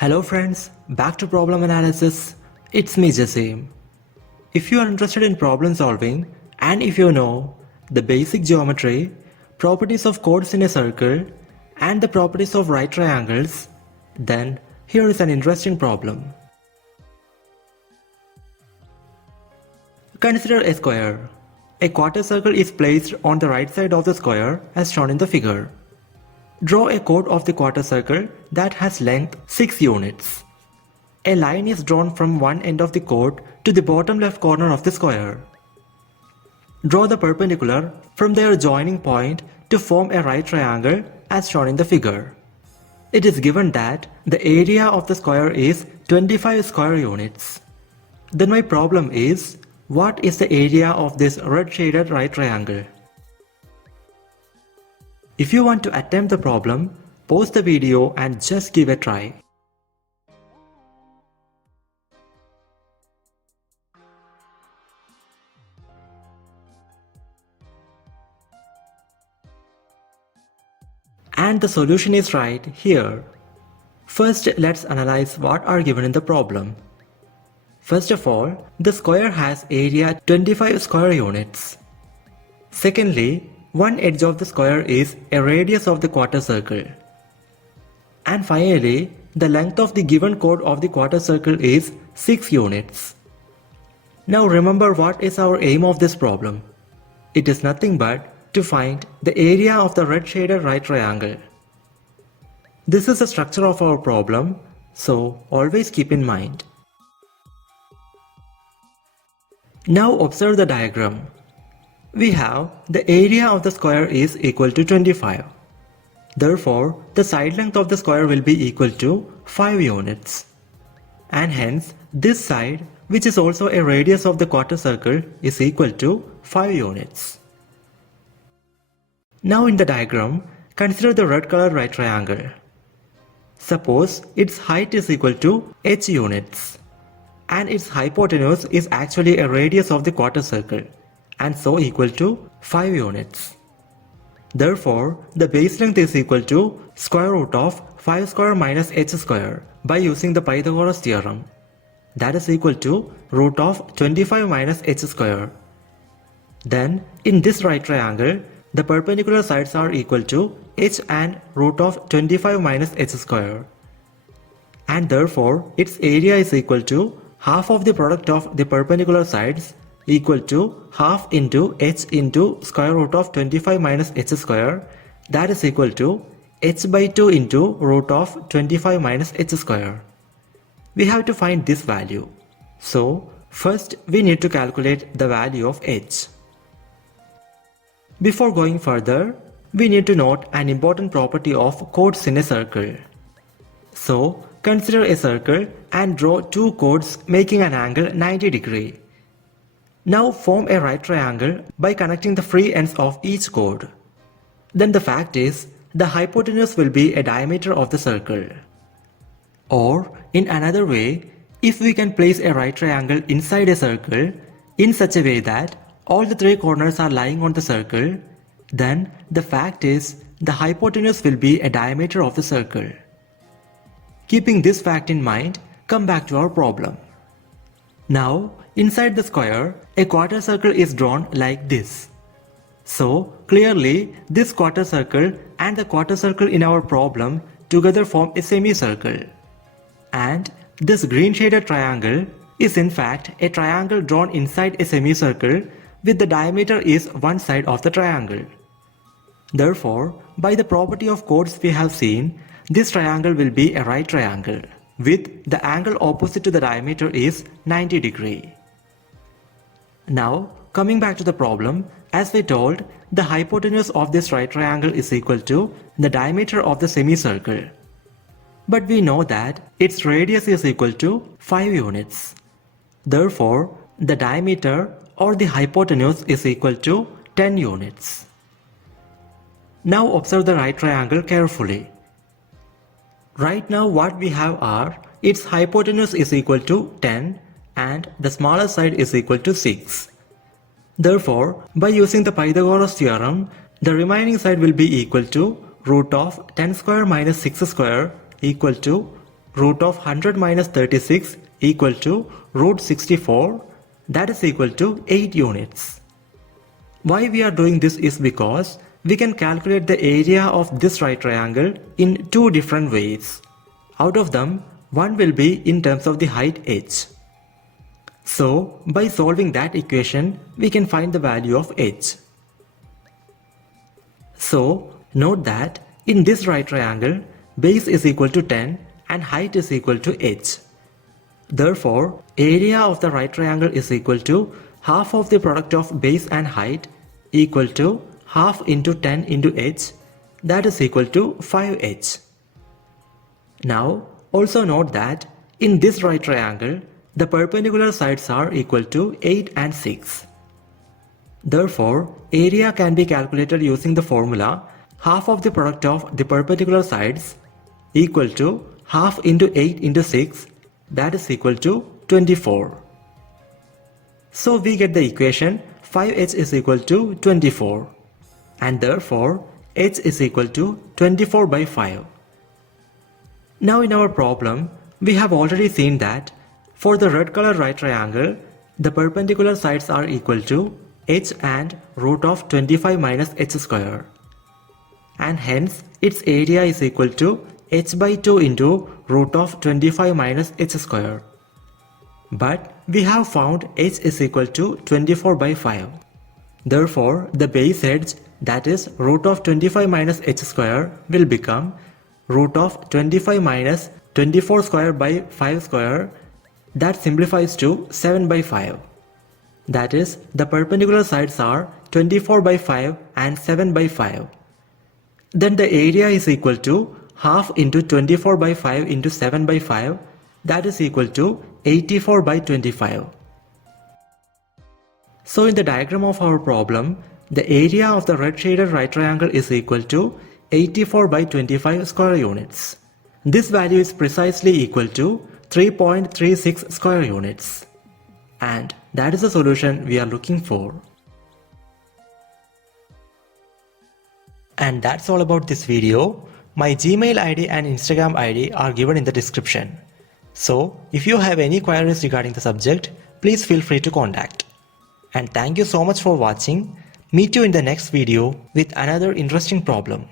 Hello friends, back to problem analysis. It's me Jasim. If you are interested in problem solving and if you know the basic geometry, properties of chords in a circle and the properties of right triangles, then here is an interesting problem. Consider a square. A quarter circle is placed on the right side of the square as shown in the figure. Draw a chord of the quarter circle that has length 6 units. A line is drawn from one end of the chord to the bottom left corner of the square. Draw the perpendicular from their joining point to form a right triangle as shown in the figure. It is given that the area of the square is 25 square units. Then my problem is, what is the area of this red shaded right triangle? If you want to attempt the problem, pause the video and just give a try. And the solution is right here. First, let's analyze what are given in the problem. First of all, the square has area 25 square units. Secondly, one edge of the square is a radius of the quarter circle. And finally, the length of the given chord of the quarter circle is 6 units. Now remember, what is our aim of this problem? It is nothing but to find the area of the red shaded right triangle. This is the structure of our problem, so always keep in mind. Now observe the diagram. We have the area of the square is equal to 25. Therefore, the side length of the square will be equal to 5 units. And hence, this side, which is also a radius of the quarter circle, is equal to 5 units. Now in the diagram, consider the red colored right triangle. Suppose its height is equal to h units. And its hypotenuse is actually a radius of the quarter circle, and so equal to 5 units. Therefore, the base length is equal to square root of 5 square minus h square by using the Pythagoras theorem. That is equal to root of 25 minus h square. Then, in this right triangle, the perpendicular sides are equal to h and root of 25 minus h square. And therefore, its area is equal to half of the product of the perpendicular sides equal to half into h into square root of 25 minus h square, that is equal to h by 2 into root of 25 minus h square. We have to find this value. So first we need to calculate the value of h. Before going further, we need to note an important property of chords in a circle. So consider a circle and draw two chords making an angle 90 degrees. Now form a right triangle by connecting the free ends of each chord. Then the fact is, the hypotenuse will be a diameter of the circle. Or in another way, if we can place a right triangle inside a circle in such a way that all the three corners are lying on the circle, then the fact is, the hypotenuse will be a diameter of the circle. Keeping this fact in mind, come back to our problem. Now, inside the square, a quarter circle is drawn like this. So, clearly, this quarter circle and the quarter circle in our problem together form a semicircle. And this green shaded triangle is in fact a triangle drawn inside a semicircle with the diameter is one side of the triangle. Therefore, by the property of chords we have seen, this triangle will be a right triangle with the angle opposite to the diameter is 90 degrees. Now, coming back to the problem, as we told, the hypotenuse of this right triangle is equal to the diameter of the semicircle. But we know that its radius is equal to 5 units. Therefore, the diameter or the hypotenuse is equal to 10 units. Now observe the right triangle carefully. Right now what we have are, its hypotenuse is equal to 10 and the smaller side is equal to 6. Therefore, by using the Pythagoras theorem, the remaining side will be equal to root of 10 square minus 6 square equal to root of 100 minus 36 equal to root 64, that is equal to 8 units. Why we are doing this is because we can calculate the area of this right triangle in two different ways. Out of them, one will be in terms of the height h. So, by solving that equation, we can find the value of h. So, note that in this right triangle, base is equal to 10 and height is equal to h. Therefore, area of the right triangle is equal to half of the product of base and height equal to half into 10 into h, that is equal to 5h. Now, also note that in this right triangle, the perpendicular sides are equal to 8 and 6. Therefore, area can be calculated using the formula half of the product of the perpendicular sides equal to half into 8 into 6, that is equal to 24. So we get the equation 5h is equal to 24, and therefore h is equal to 24 by 5. Now in our problem, we have already seen that for the red color right triangle, the perpendicular sides are equal to h and root of 25 minus h square. And hence, its area is equal to h by 2 into root of 25 minus h square. But we have found h is equal to 24 by 5. Therefore, the base edge, that is root of 25 minus h square, will become root of 25 minus 24 square by 5 square, that simplifies to 7 by 5. That is, the perpendicular sides are 24 by 5 and 7 by 5. Then the area is equal to half into 24 by 5 into 7 by 5, that is equal to 84 by 25. So in the diagram of our problem, the area of the red shaded right triangle is equal to 84 by 25 square units. This value is precisely equal to 3.36 square units. And that is the solution we are looking for. And that's all about this video. My Gmail ID and Instagram ID are given in the description. So, if you have any queries regarding the subject, please feel free to contact. And thank you so much for watching. Meet you in the next video with another interesting problem.